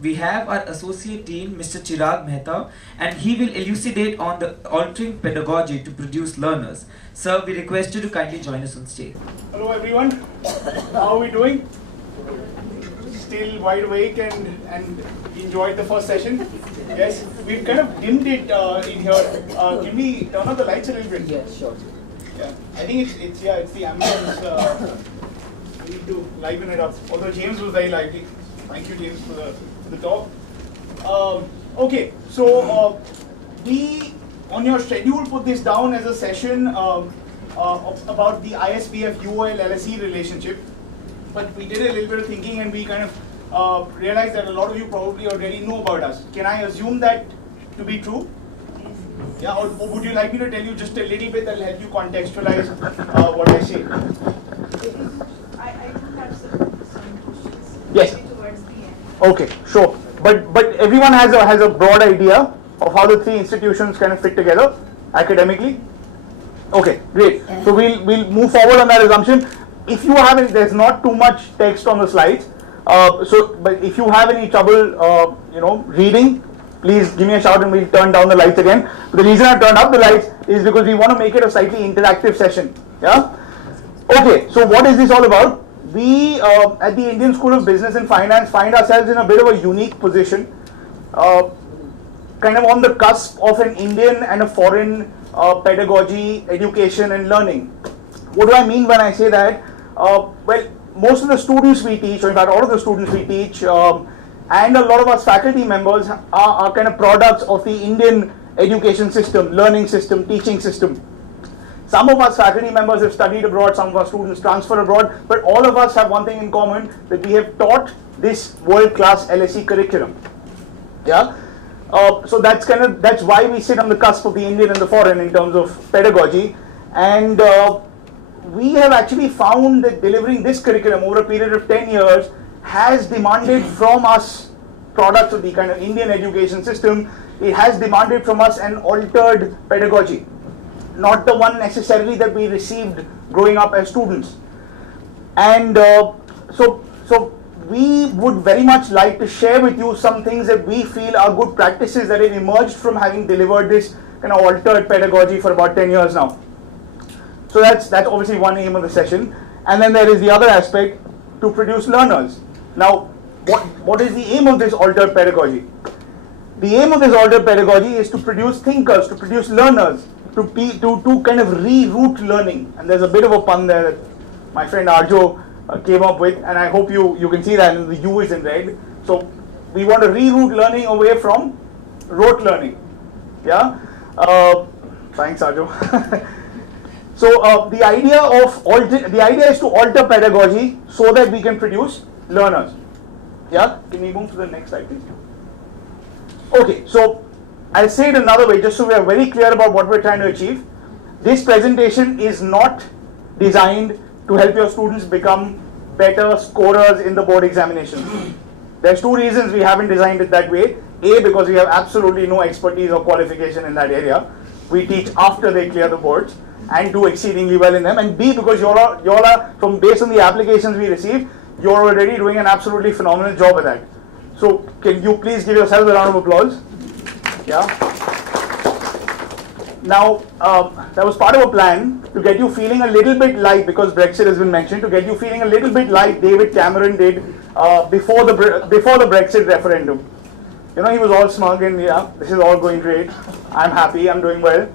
we have our associate dean, Mr. Chiraag Mehta, and he will elucidate on the altering pedagogy to produce learners. Sir, we request you to kindly join us on stage. Hello everyone, how are we doing? Still wide awake and enjoyed the first session? Yes, we've kind of dimmed it in here. Can we turn on the lights a little bit? Yes, sure. Yeah, I think it's the ambience. We need to liven it up. Although James was very lively. Thank you, James, for the talk. Okay, so we on your schedule put this down as a session about the ISBF LSE relationship. But we did a little bit of thinking and we kind of realized that a lot of you probably already know about us. Can I assume that to be true? Yeah, or would you like me to tell you just a little bit that will help you contextualize what I say? I do have some questions. Yes. Towards the end. Okay, sure. But everyone has a broad idea of how the three institutions kind of fit together academically. Okay, great. So we'll move forward on that assumption. If you have any, there's not too much text on the slides. But if you have any trouble, reading, please give me a shout and we'll turn down the lights again. The reason I turned up the lights is because we want to make it a slightly interactive session. Yeah. Okay. So what is this all about? We at the Indian School of Business and Finance find ourselves in a bit of a unique position, kind of on the cusp of an Indian and a foreign pedagogy, education and learning. What do I mean when I say that? Well, most of the students we teach, or in fact all of the students we teach, and a lot of us faculty members are kind of products of the Indian education system, learning system, teaching system. Some of us faculty members have studied abroad, some of our students transfer abroad, but all of us have one thing in common, that we have taught this world-class LSE curriculum. Yeah. So that's why we sit on the cusp of the Indian and the foreign in terms of pedagogy, and we have actually found that delivering this curriculum over a period of 10 years has demanded from us, products of the kind of Indian education system, it has demanded from us an altered pedagogy, not the one necessarily that we received growing up as students. And so we would very much like to share with you some things that we feel are good practices that have emerged from having delivered this kind of altered pedagogy for about 10 years now. So that's obviously one aim of the session. And then there is the other aspect, to produce learners. Now, what is the aim of this altered pedagogy? The aim of this altered pedagogy is to produce thinkers, to produce learners, to kind of reroute learning. And there's a bit of a pun there that my friend Arjo came up with, and I hope you can see that, and the U is in red. So we want to reroute learning away from rote learning. Yeah? Thanks, Arjo. So the idea is to alter pedagogy so that we can produce learners. Yeah? Can we move to the next slide, please? Okay, so I'll say it another way, just so we are very clear about what we're trying to achieve. This presentation is not designed to help your students become better scorers in the board examinations. There's two reasons we haven't designed it that way. A, because we have absolutely no expertise or qualification in that area. We teach after they clear the boards and do exceedingly well in them. And B, because you all are from based on the applications we receive, you're already doing an absolutely phenomenal job at that. So can you please give yourselves a round of applause? Yeah. Now, that was part of a plan to get you feeling a little bit like, because Brexit has been mentioned, to get you feeling a little bit like David Cameron did before the Brexit referendum. You know, he was all smug and yeah, this is all going great. I'm happy, I'm doing well.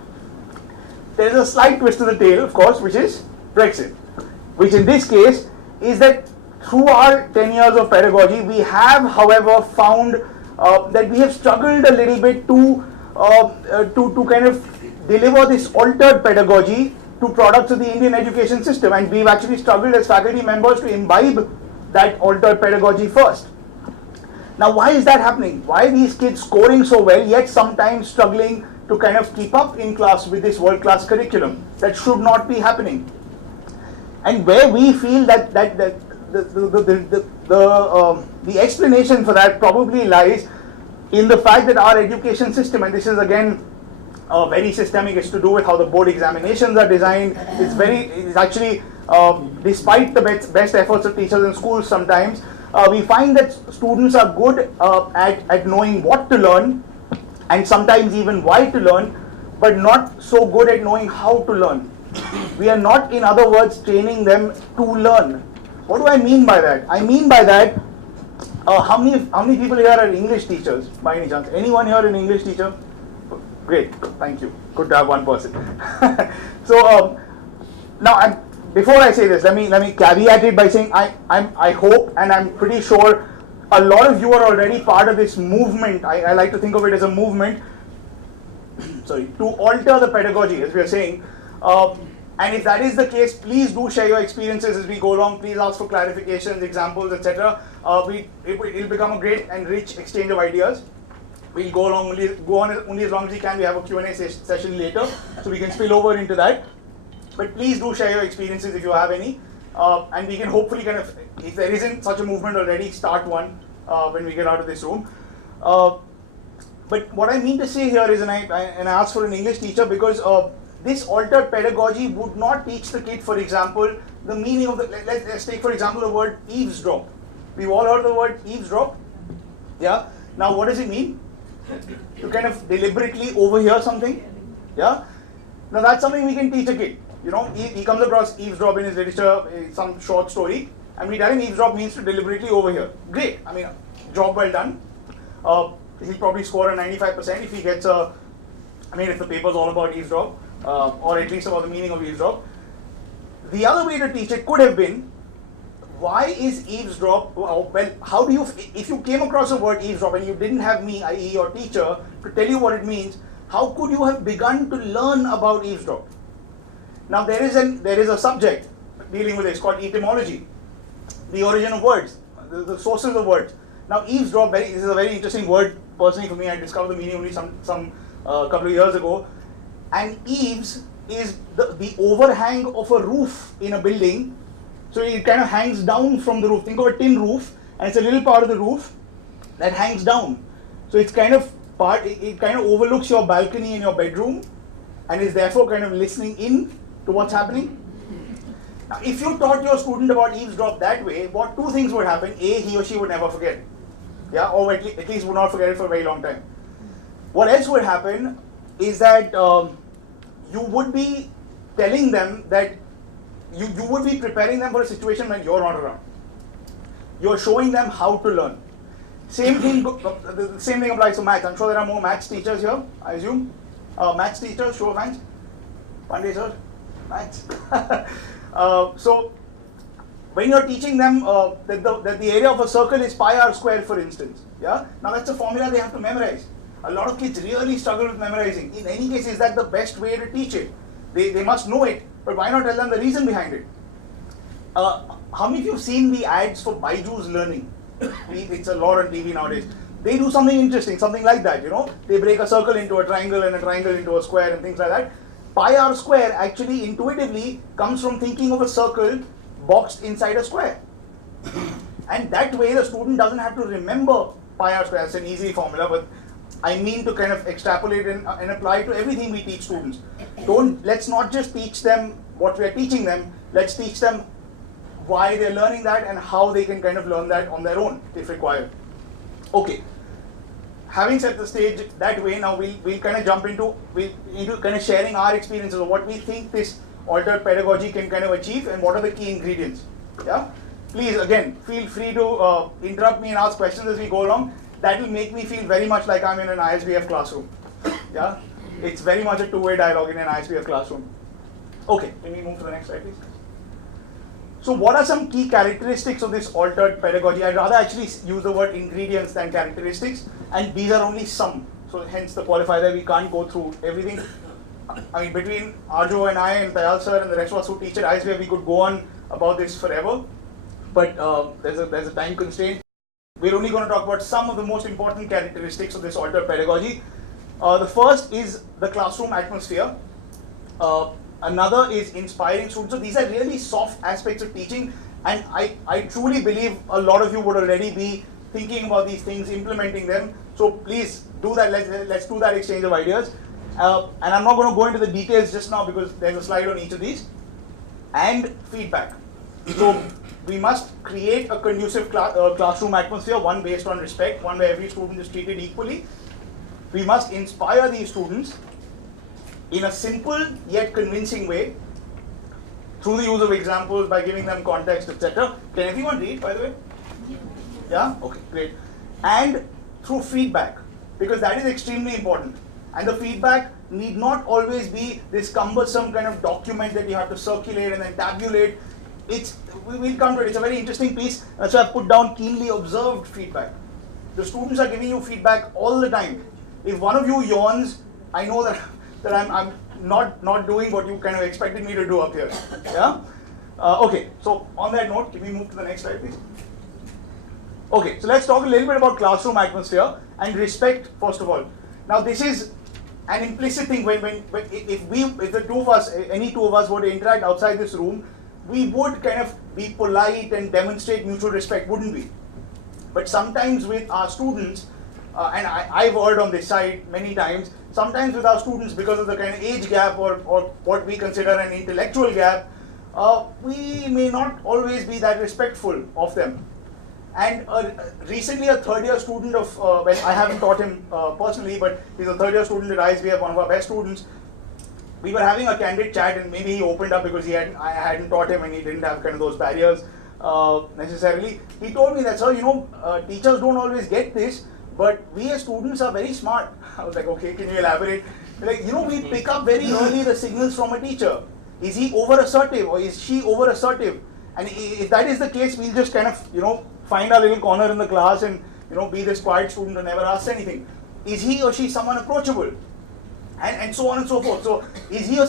There's a slight twist to the tail, of course, which is Brexit. Which in this case is that through our 10 years of pedagogy, we have, however, found that we have struggled a little bit to kind of deliver this altered pedagogy to products of the Indian education system, and we've actually struggled as faculty members to imbibe that altered pedagogy first. Now, why is that happening? Why are these kids scoring so well, yet sometimes struggling to kind of keep up in class with this world-class curriculum? That should not be happening. And where we feel that the explanation for that probably lies in the fact that our education system, and this is again very systemic, it's to do with how the board examinations are designed. It's actually, despite the best efforts of teachers in schools sometimes, we find that students are good at knowing what to learn and sometimes even why to learn, but not so good at knowing how to learn. We are not, in other words, training them to learn. What do I mean by that? I mean by that, how many people here are English teachers by any chance? Anyone here an English teacher? Great, thank you. Good to have one person. So now, before I say this, let me caveat it by saying I hope and I'm pretty sure a lot of you are already part of this movement. I like to think of it as a movement. Sorry, to alter the pedagogy, as we are saying. And if that is the case, please do share your experiences as we go along. Please ask for clarifications, examples, etc. It will become a great and rich exchange of ideas. We'll go on only as long as we can. We have a Q&A session later, so we can spill over into that. But please do share your experiences if you have any, and we can hopefully kind of, if there isn't such a movement already, start one when we get out of this room. But what I mean to say here is, and I asked for an English teacher because this altered pedagogy would not teach the kid, for example, the meaning of the, let's take for example the word eavesdrop. We've all heard the word eavesdrop, yeah? Now what does it mean? To kind of deliberately overhear something, yeah? Now that's something we can teach a kid. You know, he comes across eavesdrop in his literature, some short story, and we tell him eavesdrop means to deliberately overhear. Great, I mean, job well done. He'll probably score a 95% if he gets a, I mean, if the paper's all about eavesdrop, or at least about the meaning of eavesdrop. The other way to teach it could have been, why is eavesdrop, well, how do you, if you came across a word eavesdrop and you didn't have me, i.e. your teacher, to tell you what it means, how could you have begun to learn about eavesdrop? Now there is a subject dealing with this called etymology, the origin of words, the sources of words. Now eavesdrop, this is a very interesting word personally for me. I discovered the meaning only some couple of years ago. And eaves is the overhang of a roof in a building. So it kind of hangs down from the roof. Think of a tin roof, and it's a little part of the roof that hangs down. So it's kind of it kind of overlooks your balcony in your bedroom, and is therefore kind of listening in to what's happening. Now, if you taught your student about eavesdrop that way, what two things would happen? A, he or she would never forget, yeah, or at least would not forget it for a very long time. What else would happen is that you would be telling them that you would be preparing them for a situation when you're not around. You're showing them how to learn. Same thing applies to maths. I'm sure there are more maths teachers here, I assume. Maths teachers, show of hands. Pandey sir, maths. So when you're teaching them that the area of a circle is pi r square, for instance, yeah. Now that's a formula they have to memorize. A lot of kids really struggle with memorizing. In any case, is that the best way to teach it? They must know it, but why not tell them the reason behind it? How many of you have seen the ads for Byju's Learning? It's a lot on TV nowadays. They do something interesting, something like that, you know. They break a circle into a triangle and a triangle into a square and things like that. Pi r square actually intuitively comes from thinking of a circle boxed inside a square. And that way the student doesn't have to remember pi r square. It's an easy formula, but I mean to kind of extrapolate and apply to everything we teach students. Let's not just teach them what we are teaching them, let's teach them why they're learning that and how they can kind of learn that on their own if required. Okay, having set the stage that way, now we'll kind of jump into kind of sharing our experiences of what we think this altered pedagogy can kind of achieve and what are the key ingredients. Yeah, please again feel free to interrupt me and ask questions as we go along. That will make me feel very much like I'm in an ISBF classroom. Yeah, it's very much a two-way dialogue in an ISBF classroom. Okay, can we move to the next slide, please? So what are some key characteristics of this altered pedagogy? I'd rather actually use the word ingredients than characteristics, and these are only some. So hence the qualifier that we can't go through everything. I mean, between Arjo and I and Tayal sir and the rest of us who teach at ISBF, we could go on about this forever, but there's a time constraint. We're only going to talk about some of the most important characteristics of this altered pedagogy. The first is the classroom atmosphere. Another is inspiring students. So these are really soft aspects of teaching, and I truly believe a lot of you would already be thinking about these things, implementing them. So please do that. Let's do that exchange of ideas. And I'm not going to go into the details just now because there's a slide on each of these. And feedback. So we must create a conducive classroom atmosphere, one based on respect, one where every student is treated equally. We must inspire these students in a simple yet convincing way through the use of examples, by giving them context, etc. Can everyone read, by the way? Yeah? Okay, great. And through feedback, because that is extremely important. And the feedback need not always be this cumbersome kind of document that you have to circulate and then tabulate. We'll come to it. It's a very interesting piece. That's why I put down keenly observed feedback. The students are giving you feedback all the time. If one of you yawns, I know that I'm not doing what you kind of expected me to do up here. Yeah? Okay, so on that note, can we move to the next slide, please? Okay, so let's talk a little bit about classroom atmosphere and respect, first of all. Now, this is an implicit thing. If the two of us, any two of us were to interact outside this room, we would kind of be polite and demonstrate mutual respect, wouldn't we? But sometimes with our students, and I've heard on this side many times, sometimes with our students, because of the kind of age gap or what we consider an intellectual gap, we may not always be that respectful of them. And recently a third year student of, well, I haven't taught him personally, but he's a third year student at ISBF, one of our best students. We were having a candid chat, and maybe he opened up because I hadn't taught him and he didn't have kind of those barriers necessarily. He told me that, sir, teachers don't always get this, but we as students are very smart. I was like, okay, can you elaborate? Like, we pick up very early the signals from a teacher. Is he over assertive or is she over assertive? And if that is the case, we'll just kind of, find our little corner in the class and, be this quiet student who never asks anything. Is he or she someone approachable? And so on and so forth. So is he or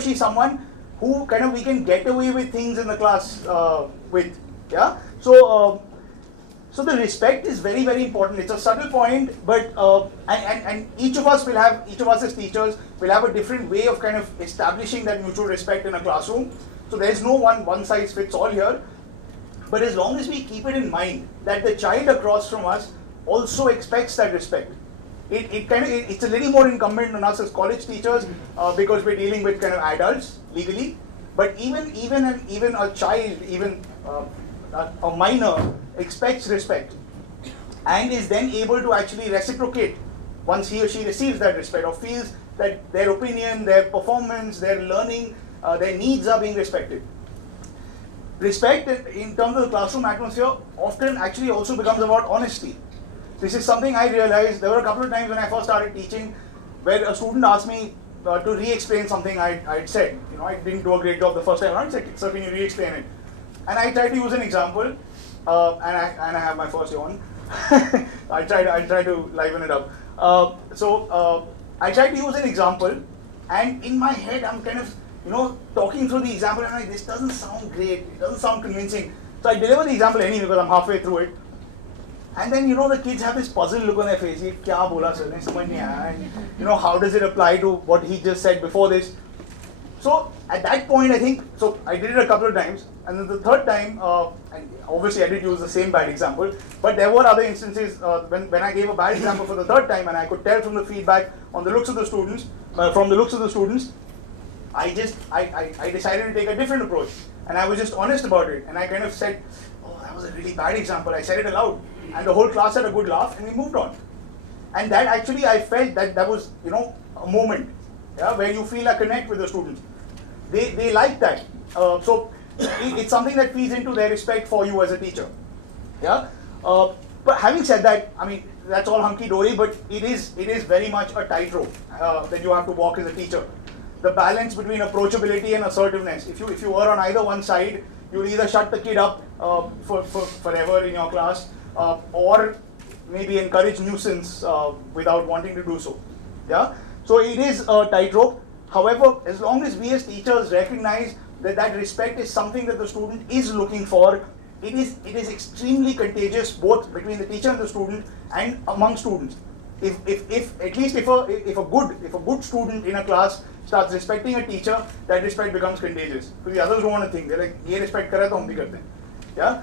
she someone who kind of we can get away with things in the class with? Yeah. So the respect is very, very important. It's a subtle point, but and each of us as teachers will have a different way of kind of establishing that mutual respect in a classroom. So there's no one size fits all here. But as long as we keep it in mind that the child across from us also expects that respect, it's a little more incumbent on us as college teachers because we're dealing with kind of adults legally. But even a child, even a minor, expects respect and is then able to actually reciprocate once he or she receives that respect or feels that their opinion, their performance, their learning, their needs are being respected. Respect in terms of the classroom atmosphere often actually also becomes about honesty. This is something I realized. There were a couple of times when I first started teaching where a student asked me to re-explain something I'd said. I didn't do a great job the first time. I said, sir, can you re-explain it? And I tried to use an example, and I have my first yawn. I try to liven it up. I tried to use an example, and in my head I'm kind of talking through the example, and I'm like, this doesn't sound great. It doesn't sound convincing. So I deliver the example anyway because I'm halfway through it. And then the kids have this puzzled look on their face. Ye kya bola sir? Nahi samajh nahi aaya. How does it apply to what he just said before this? So at that point, I think, so I did it a couple of times, and then the third time, and obviously I did use the same bad example, but there were other instances when I gave a bad example for the third time, and I could tell from the feedback on the looks of the students, I decided to take a different approach, and I was just honest about it, and I kind of said, oh, that was a really bad example. I said it aloud, and the whole class had a good laugh, and we moved on. And that actually, I felt that was, a moment, yeah, where you feel a connect with the students. They like that. So it's something that feeds into their respect for you as a teacher. Yeah. But having said that, I mean, that's all hunky-dory, but it is very much a tightrope that you have to walk as a teacher. The balance between approachability and assertiveness. If you are on either one side, you'll either shut the kid up for forever in your class, or maybe encourage nuisance without wanting to do so. Yeah. So it is a tightrope. However, as long as we as teachers recognize that respect is something that the student is looking for, it is extremely contagious both between the teacher and the student and among students. If a good student in a class starts respecting a teacher, that respect becomes contagious. Because the others don't want to think. They're like, ye respect kara to hum bhi karte hain. Yeah.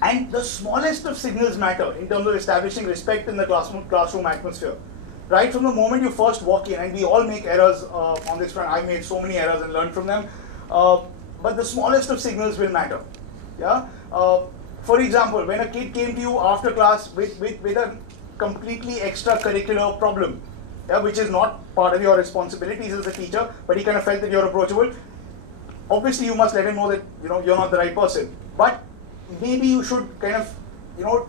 And the smallest of signals matter in terms of establishing respect in the classroom atmosphere. Right from the moment you first walk in, and we all make errors on this front. I made so many errors and learned from them. But but the smallest of signals will matter. Yeah. For example, when a kid came to you after class with a completely extracurricular problem, yeah, which is not part of your responsibilities as a teacher, but he kind of felt that you're approachable. Obviously, you must let him know that you're not the right person. But maybe you should kind of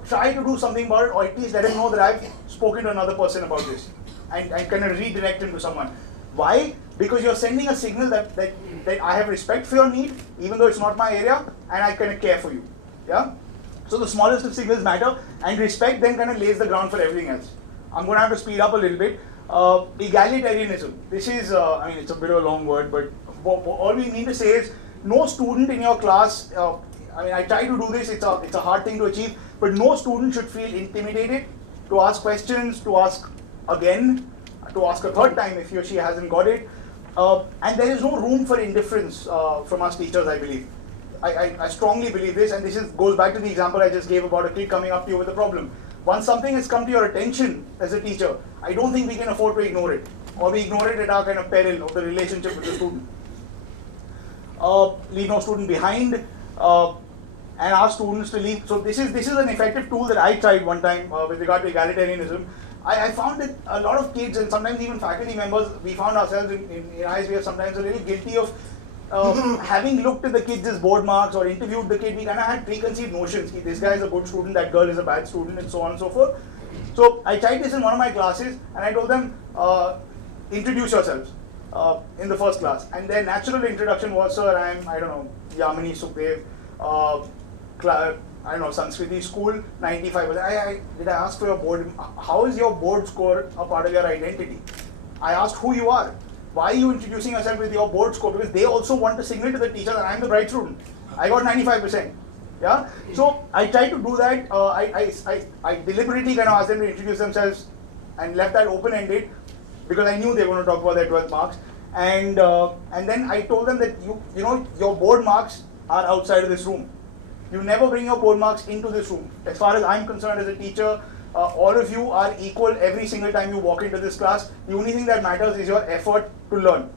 try to do something about it, or at least let him know that I've spoken to another person about this, and kind of redirect him to someone. Why? Because you're sending a signal that I have respect for your need, even though it's not my area, and I kind of care for you. Yeah. So the smallest of signals matter, and respect then kind of lays the ground for everything else. I'm going to have to speed up a little bit. Egalitarianism. This is, I mean, it's a bit of a long word, but all we mean to say is no student in your class. I mean, I try to do this. It's a hard thing to achieve, but no student should feel intimidated to ask questions, to ask again, to ask a third time if he or she hasn't got it. And there is no room for indifference from us teachers, I believe. I strongly believe this, and this goes back to the example I just gave about a kid coming up to you with a problem. Once something has come to your attention as a teacher, I don't think we can afford to ignore it, or we ignore it at our kind of peril of the relationship with the student. Leave no student behind, and ask students to leave. So this is an effective tool that I tried one time with regard to egalitarianism. I found that a lot of kids, and sometimes even faculty members, we found ourselves in ISBF sometimes a little guilty of having looked at the kids' board marks or interviewed the kid. We kind of had preconceived notions. This guy is a good student, that girl is a bad student, and so on and so forth. So I tried this in one of my classes, and I told them, introduce yourselves in the first class. And their natural introduction was, sir, I don't know, Yamini Sukhdev, I don't know, Sanskriti school, 95%. Did I ask for your board? How is your board score a part of your identity? I asked who you are. Why are you introducing yourself with your board score? Because they also want to signal to the teacher that I'm the bright student. I got 95%. Yeah. So I tried to do that. I deliberately kind of asked them to introduce themselves and left that open-ended because I knew they were going to talk about their 12 marks. And then I told them that your board marks are outside of this room. You never bring your board marks into this room. As far as I'm concerned as a teacher, all of you are equal every single time you walk into this class. The only thing that matters is your effort to learn.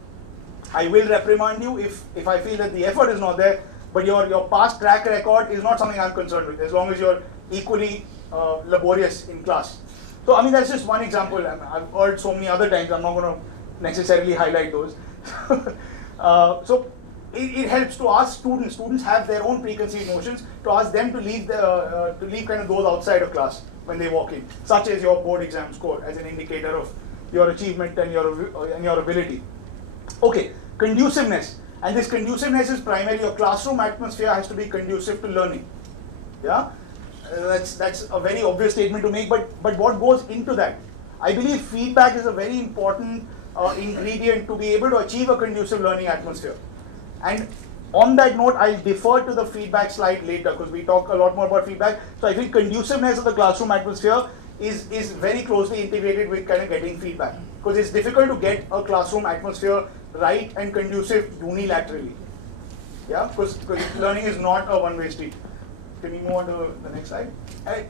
I will reprimand you if I feel that the effort is not there, but your past track record is not something I'm concerned with, as long as you're equally laborious in class. So, I mean, that's just one example. I've heard so many other times, I'm not going to necessarily highlight those. So, it helps to ask students. Students have their own preconceived notions, to ask them to leave kind of those outside of class when they walk in, such as your board exam score as an indicator of your achievement and your ability. Okay, conduciveness. And this conduciveness is primarily your classroom atmosphere has to be conducive to learning. Yeah, that's a very obvious statement to make, but what goes into that? I believe feedback is a very important ingredient to be able to achieve a conducive learning atmosphere. And on that note, I'll defer to the feedback slide later because we talk a lot more about feedback. So I think conduciveness of the classroom atmosphere is very closely integrated with kind of getting feedback, because it's difficult to get a classroom atmosphere right and conducive unilaterally. Yeah, because learning is not a one-way street. Can we move on to the next slide?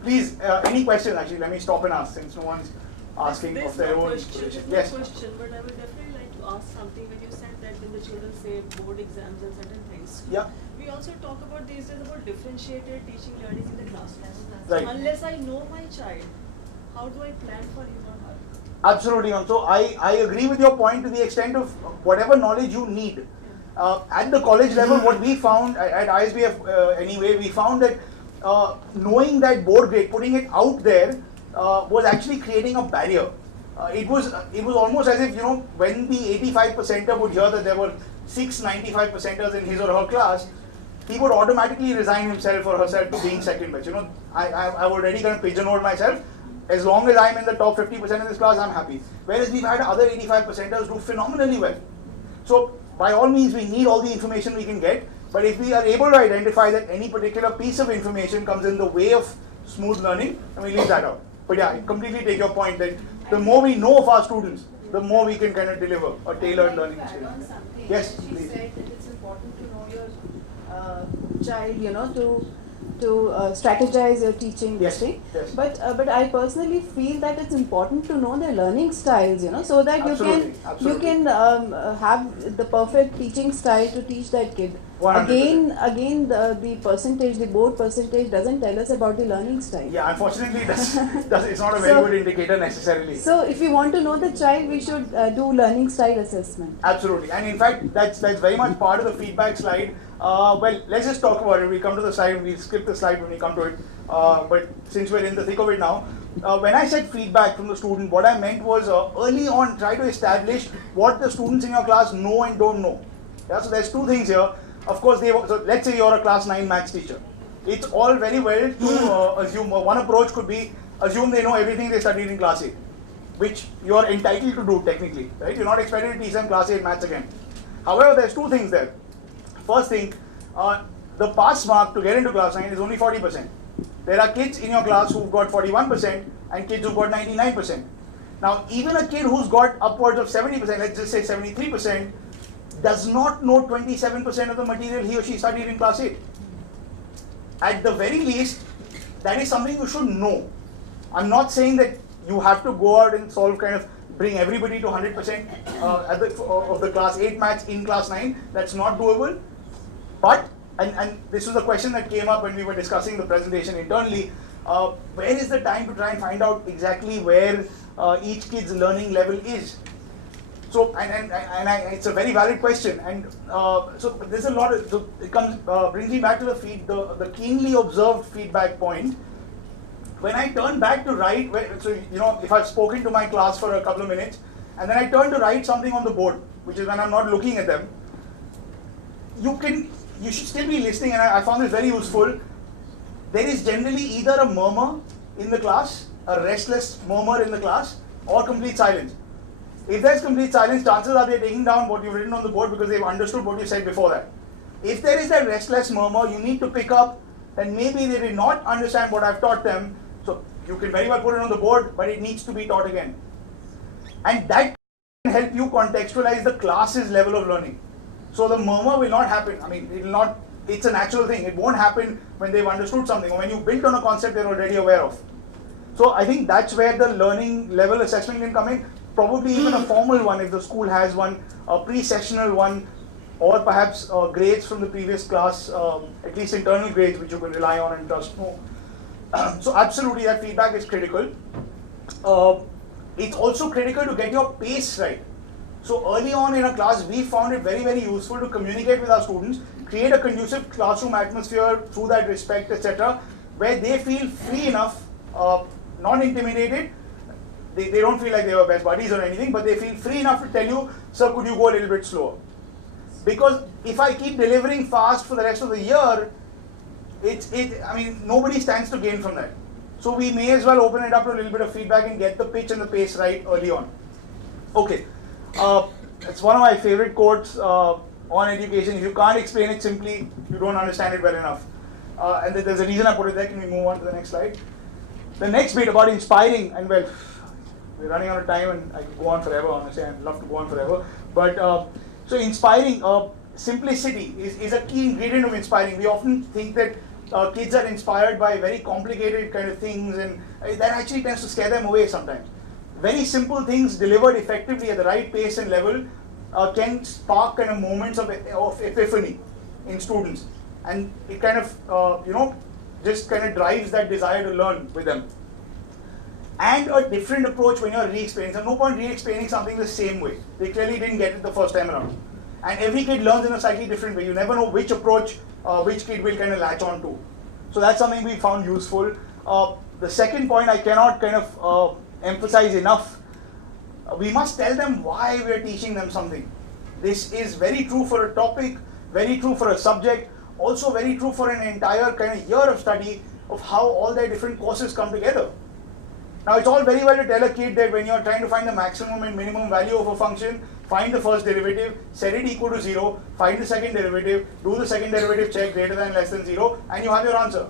Please, any questions actually, let me stop and ask since no one's asking of their own inspiration. Yes? There's no question, but I would definitely like to ask something. When you said that when the children say board exams and certain things, Yeah. we also talk about these days about differentiated teaching learning in the classroom. Right. So unless I know my child, how do I plan for him or her? Absolutely, ma'am. So I agree with your point to the extent of whatever knowledge you need. At the college level, what we found at ISBF anyway, we found that knowing that board grade, putting it out there, was actually creating a barrier. It was almost as if, when the 85%er would hear that there were 6 95%ers in his or her class, he would automatically resign himself or herself to being second batch. I've already kind of pigeonholed myself. As long as I'm in the top 50% of this class, I'm happy. Whereas we've had other 85%ers do phenomenally well. So by all means, we need all the information we can get. But if we are able to identify that any particular piece of information comes in the way of smooth learning, then we leave that out. But yeah, I completely take your point that the more we know of our students, the more we can kind of deliver a tailored learning experience. Yes, she please. said that it's important to know your child, to strategize your teaching Yes, this thing. yes. But I personally feel that it's important to know their learning styles, so that Absolutely, you absolutely. can have the perfect teaching style to teach that kid. 100%. Again, the board percentage doesn't tell us about the learning style. Yeah, unfortunately, it's not a very So- good indicator necessarily. So if we want to know the child, we should do learning style assessment. Absolutely, and in fact, that's very much part of the feedback slide. Well, let's just talk about it. We'll come to the slide. We'll skip the slide when we come to it. But since we're in the thick of it now, when I said feedback from the student, what I meant was early on, try to establish what the students in your class know and don't know. Yeah, so there's two things here. Of course, so let's say you're a class 9 maths teacher. It's all very well to assume. One approach could be assume they know everything they studied in class 8, which you're entitled to do technically, right? You're not expected to teach them class 8 maths again. However, there's two things there. First thing, the pass mark to get into class 9 is only 40%. There are kids in your class who've got 41% and kids who've got 99%. Now, even a kid who's got upwards of 70%, let's just say 73%, does not know 27% of the material he or she studied in class 8. At the very least, that is something you should know. I'm not saying that you have to go out and bring everybody to 100% of the class 8 maths in class 9. That's not doable. But, and this was a question that came up when we were discussing the presentation internally, where is the time to try and find out exactly where each kid's learning level is? So, it's a very valid question, and so there's a lot of, so it brings me back to the keenly observed feedback point. When I turn back to write, if I've spoken to my class for a couple of minutes, and then I turn to write something on the board, which is when I'm not looking at them, you should still be listening, and I found this very useful. There is generally either a murmur in the class, a restless murmur in the class, or complete silence. If there's complete silence, chances are they're taking down what you've written on the board because they've understood what you said before that. If there is that restless murmur, you need to pick up that maybe they did not understand what I've taught them. So you can very well put it on the board, but it needs to be taught again. And that can help you contextualize the class's level of learning. So the murmur will not happen. I mean, it will not, it's a natural thing. It won't happen when they've understood something or when you built on a concept they're already aware of. So I think that's where the learning level assessment can come in. Probably even a formal one if the school has one, a pre-sessional one, or perhaps grades from the previous class, at least internal grades which you can rely on and trust more. So absolutely that feedback is critical. It's also critical to get your pace right. So early on in a class, we found it very, very useful to communicate with our students, create a conducive classroom atmosphere through that respect, etc., where they feel free enough, not intimidated. They don't feel like they were best buddies or anything, but they feel free enough to tell you, sir, could you go a little bit slower? Because if I keep delivering fast for the rest of the year, I mean, nobody stands to gain from that. So we may as well open it up to a little bit of feedback and get the pitch and the pace right early on. Okay, it's one of my favorite quotes on education. If you can't explain it simply, you don't understand it well enough. And there's a reason I put it there. Can we move on to the next slide? The next bit about inspiring, and well, we're running out of time and I could go on forever, honestly. I'd love to go on forever. But so inspiring, simplicity is a key ingredient of inspiring. We often think that kids are inspired by very complicated kind of things, and that actually tends to scare them away sometimes. Very simple things delivered effectively at the right pace and level can spark kind of moments of epiphany in students. And it kind of, just kind of drives that desire to learn with them. And a different approach when you're re-explaining. There's no point re-explaining something the same way. They clearly didn't get it the first time around. And every kid learns in a slightly different way. You never know which approach which kid will kind of latch on to. So that's something we found useful. The second point I cannot kind of emphasize enough. We must tell them why we're teaching them something. This is very true for a topic, very true for a subject, also very true for an entire kind of year of study of how all their different courses come together. Now it's all very well to tell a kid that when you're trying to find the maximum and minimum value of a function, find the first derivative, set it equal to 0, find the second derivative, do the second derivative check greater than less than 0, and you have your answer.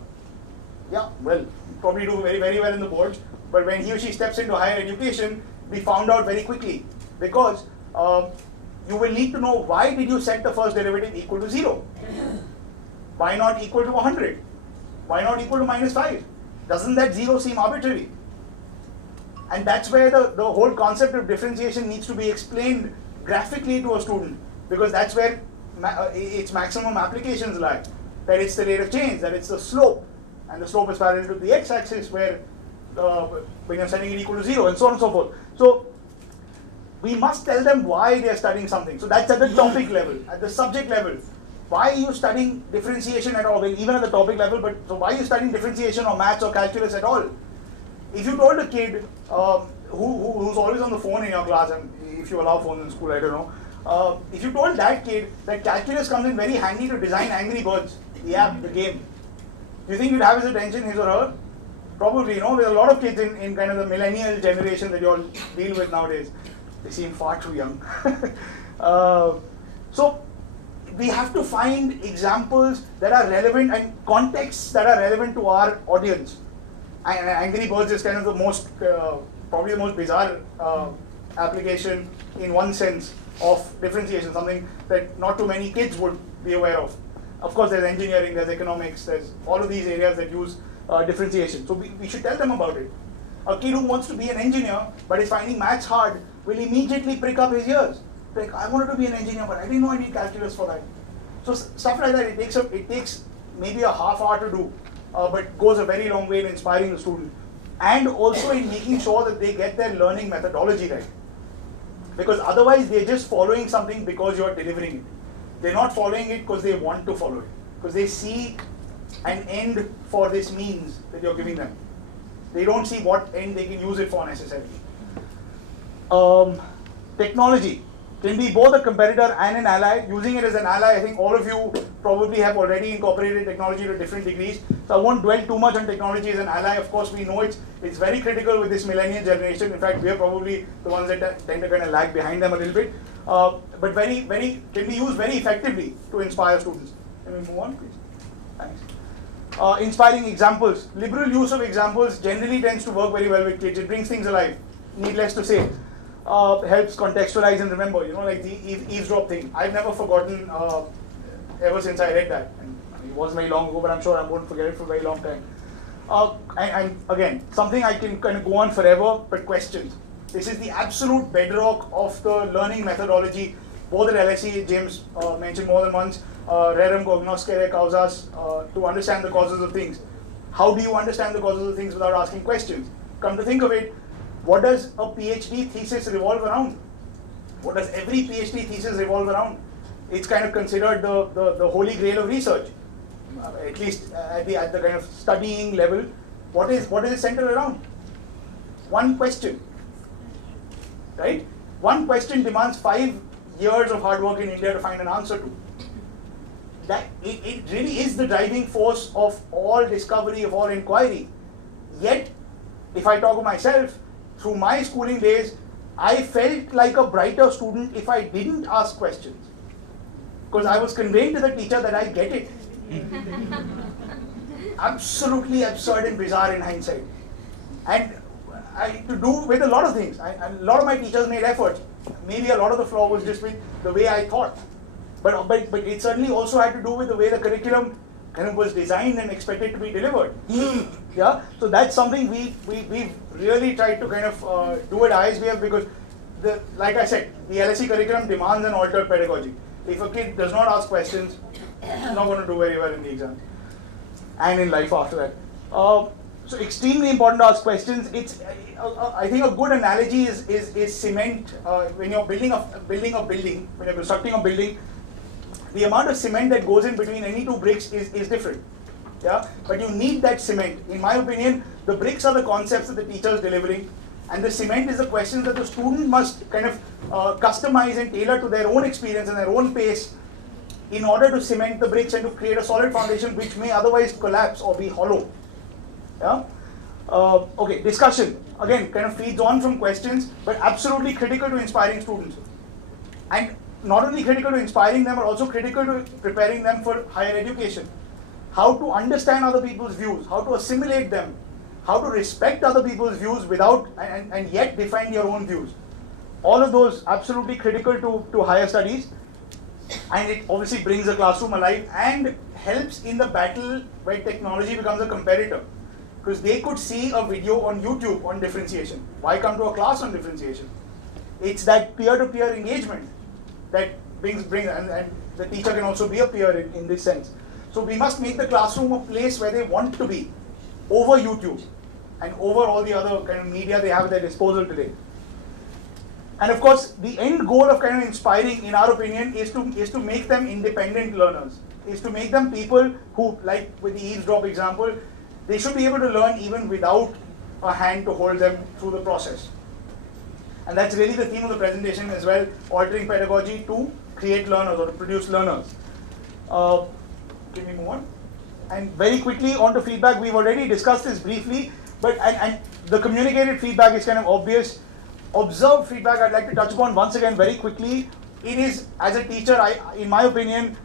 Yeah, well, you probably do very, very well in the boards, but when he or she steps into higher education, we found out very quickly, because you will need to know why did you set the first derivative equal to 0? Why not equal to 100? Why not equal to -5? Doesn't that 0 seem arbitrary? And that's where the whole concept of differentiation needs to be explained graphically to a student, because that's where its maximum applications lie. That it's the rate of change, that it's the slope, and the slope is parallel to the x-axis where when you're setting it equal to 0, and so on and so forth. So we must tell them why they are studying something. So that's at the topic level. At the subject level, why are you studying differentiation at all? Well, even at the topic level, but so why are you studying differentiation or maths or calculus at all? If you told a kid who's always on the phone in your class, and if you allow phones in school, I don't know, if you told that kid that calculus comes in very handy to design Angry Birds, the app, the game, do you think you'd have his attention, his or her? Probably, you know, there's a lot of kids in kind of the millennial generation that you all deal with nowadays. They seem far too young. So we have to find examples that are relevant and contexts that are relevant to our audience. And Angry Birds is kind of the most, probably the most bizarre application in one sense of differentiation, something that not too many kids would be aware of. Of course, there's engineering, there's economics, there's all of these areas that use differentiation. So we should tell them about it. A kid who wants to be an engineer but is finding maths hard will immediately prick up his ears. Like, I wanted to be an engineer, but I didn't know I need calculus for that. So stuff like that, it takes maybe a half hour to do, but goes a very long way in inspiring the student, and also in making sure that they get their learning methodology right. Because otherwise they're just following something because you're delivering it. They're not following it because they want to follow it, because they see an end for this means that you're giving them. They don't see what end they can use it for necessarily. Technology can be both a competitor and an ally. Using it as an ally, I think all of you probably have already incorporated technology to different degrees. So I won't dwell too much on technology as an ally. Of course, we know it's very critical with this millennial generation. In fact, we are probably the ones that tend to kind of lag behind them a little bit. But can be used very effectively to inspire students. Can we move on, please? Thanks. Inspiring examples. Liberal use of examples generally tends to work very well with kids. It brings things alive, needless to say. Helps contextualize and remember, you know, like the eavesdrop thing. I've never forgotten ever since I read that. And it was very long ago, but I'm sure I won't forget it for a very long time. And again, something I can kind of go on forever, but questions. This is the absolute bedrock of the learning methodology. Both at LSE, James mentioned more than once, rerum cognoscere causas, to understand the causes of things. How do you understand the causes of things without asking questions? Come to think of it, what does a PhD thesis revolve around? What does every PhD thesis revolve around? It's kind of considered the holy grail of research, at least at the kind of studying level. What is it centered around? One question, right? One question demands 5 years of hard work in India to find an answer to. That it really is the driving force of all discovery, of all inquiry. Yet, if I talk of myself, through my schooling days, I felt like a brighter student if I didn't ask questions, because I was conveying to the teacher that I get it. Absolutely absurd and bizarre in hindsight. And to do with a lot of things. A lot of my teachers made efforts. Maybe a lot of the flaw was just with the way I thought. But it certainly also had to do with the way the curriculum kind of was designed and expected to be delivered. Yeah, so that's something we've really tried to kind of do at ISBF, because like I said, the LSE curriculum demands an altered pedagogy. If a kid does not ask questions, he's not going to do very well in the exam and in life after that. So extremely important to ask questions. It's I think a good analogy is cement. When you're building a building, when you're constructing a building, the amount of cement that goes in between any two bricks is different. Yeah, but you need that cement. In my opinion, the bricks are the concepts that the teacher is delivering, and the cement is the questions that the student must kind of customize and tailor to their own experience and their own pace in order to cement the bricks and to create a solid foundation which may otherwise collapse or be hollow. Yeah. Okay, discussion again kind of feeds on from questions, but absolutely critical to inspiring students, and not only critical to inspiring them, but also critical to preparing them for higher education. How to understand other people's views, how to assimilate them, how to respect other people's views without and yet defend your own views. All of those absolutely critical to higher studies, and it obviously brings the classroom alive and helps in the battle where technology becomes a competitor. Because they could see a video on YouTube on differentiation. Why come to a class on differentiation? It's that peer-to-peer engagement that brings and the teacher can also be a peer in this sense. So we must make the classroom a place where they want to be, over YouTube and over all the other kind of media they have at their disposal today. And of course, the end goal of kind of inspiring, in our opinion, is to make them independent learners, is to make them people who, like with the eavesdrop example, they should be able to learn even without a hand to hold them through the process. And that's really the theme of the presentation as well, altering pedagogy to create learners or to produce learners. Can we move on? And very quickly on to feedback. We've already discussed this briefly, but and the communicated feedback is kind of obvious. Observed feedback I'd like to touch upon once again very quickly. It is, as a teacher, in my opinion,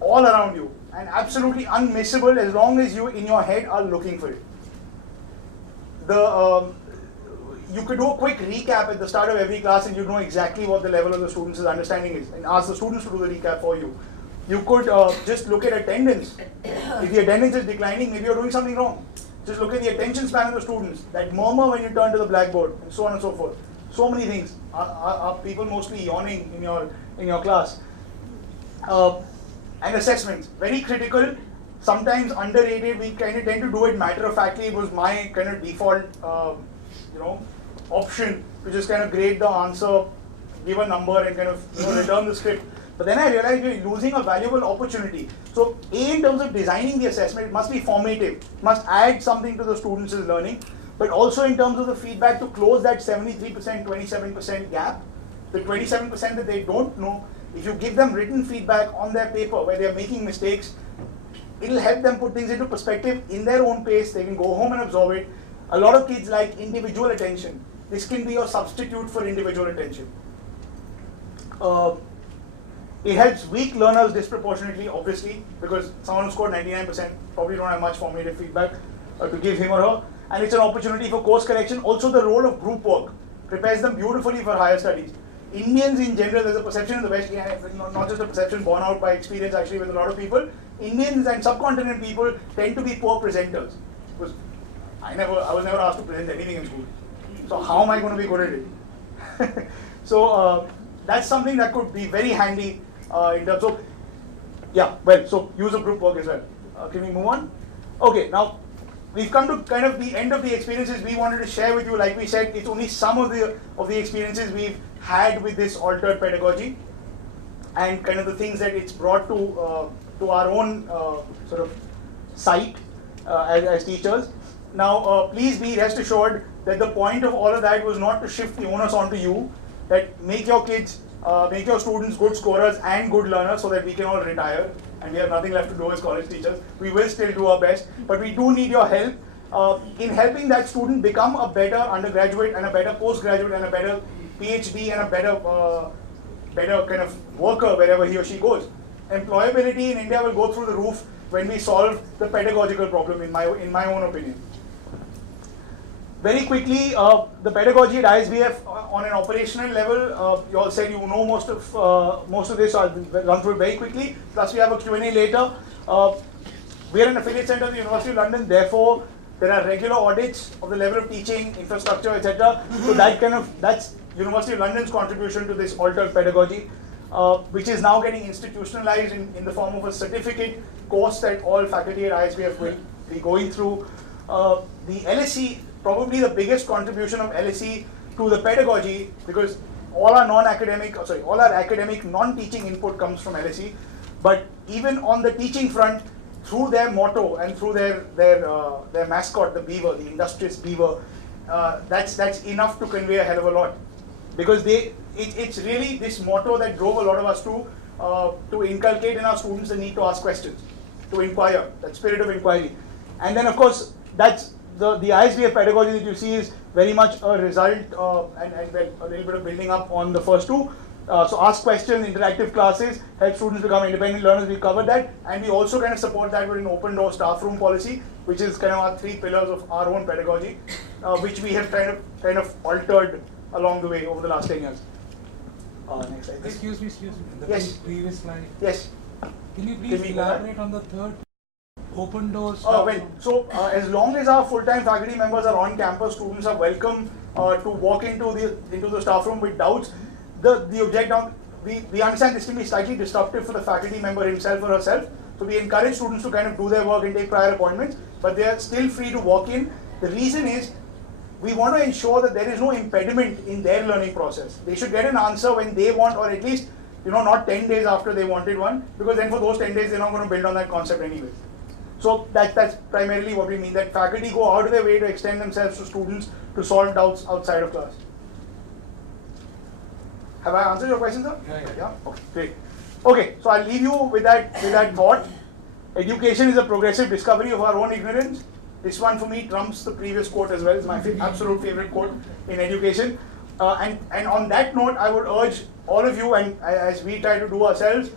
all around you and absolutely unmissable as long as you in your head are looking for it. You could do a quick recap at the start of every class and you know exactly what the level of the students' understanding is and ask the students to do the recap for you. You could just look at attendance. If the attendance is declining, maybe you're doing something wrong. Just look at the attention span of the students, that murmur when you turn to the blackboard, and so on and so forth. So many things. Are people mostly yawning in your class? And assessments, very critical, sometimes underrated. We kind of tend to do it matter of factly. It was my kind of default, option to just kind of grade the answer, give a number, and kind of return the script. But then I realized we're losing a valuable opportunity. So, in terms of designing the assessment, it must be formative, must add something to the students' learning. But also in terms of the feedback to close that 73%, 27% gap, the 27% that they don't know. If you give them written feedback on their paper where they are making mistakes, it'll help them put things into perspective in their own pace. They can go home and absorb it. A lot of kids like individual attention. This can be your substitute for individual attention. It helps weak learners disproportionately, obviously, because someone who scored 99% probably don't have much formative feedback to give him or her. And it's an opportunity for course correction. Also, the role of group work prepares them beautifully for higher studies. Indians in general, there's a perception in the West, not just a perception borne out by experience actually with a lot of people. Indians and subcontinent people tend to be poor presenters. Because I was never asked to present anything in school. So how am I going to be good at it? So that's something that could be very handy in terms of, so use of group work as well. Can we move on? Okay, now we've come to kind of the end of the experiences we wanted to share with you. Like we said, it's only some of the experiences we've had with this altered pedagogy and kind of the things that it's brought to our own sort of sight as teachers. Now, please be rest assured that the point of all of that was not to shift the onus onto you, that make your kids, make your students good scorers and good learners so that we can all retire and we have nothing left to do as college teachers. We will still do our best, but we do need your help in helping that student become a better undergraduate and a better postgraduate and a better PhD and a better kind of worker wherever he or she goes. Employability in India will go through the roof when we solve the pedagogical problem, in my own opinion. Very quickly, the pedagogy at ISBF on an operational level, you all said you know most of this, so I'll run through it very quickly. Plus we have a Q&A later. We are an affiliate center of the University of London, therefore there are regular audits of the level of teaching, infrastructure, etc. So that's University of London's contribution to this altered pedagogy, which is now getting institutionalized in the form of a certificate course that all faculty at ISBF will be going through. The LSE, probably the biggest contribution of LSE to the pedagogy, because all our academic non-teaching input comes from LSE, but even on the teaching front, through their motto and through their mascot, the beaver, the industrious beaver, that's enough to convey a hell of a lot, because it's really this motto that drove a lot of us to inculcate in our students the need to ask questions, to inquire, that spirit of inquiry. And then of course that's the ISBF pedagogy that you see is very much a result and a little bit of building up on the first two. So ask questions, interactive classes, help students become independent learners, we covered that, and we also kind of support that with an open door staff room policy, which is kind of our 3 pillars of our own pedagogy, which we have kind of altered along the way over the last 10 years. Next slide. Excuse me. Yes. Previous slide. Yes. Can you please elaborate on the third open doors? As long as our full-time faculty members are on campus, students are welcome to walk into the staff room with doubts. The objective, we understand this can be slightly disruptive for the faculty member himself or herself. So we encourage students to kind of do their work and take prior appointments, but they are still free to walk in. The reason is we want to ensure that there is no impediment in their learning process. They should get an answer when they want, or at least, not 10 days after they wanted one, because then for those 10 days they're not going to build on that concept anyway. So that's primarily what we mean, that faculty go out of their way to extend themselves to students to solve doubts outside of class. Have I answered your question, sir? Yeah? Okay, great. Okay, so I'll leave you with that thought. Education is a progressive discovery of our own ignorance. This one for me trumps the previous quote as well. It's my absolute favorite quote in education. And on that note, I would urge all of you, and as we try to do ourselves,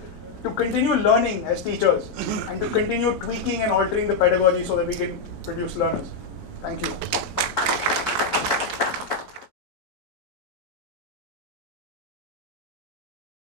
to continue learning as teachers and to continue tweaking and altering the pedagogy so that we can produce learners. Thank you.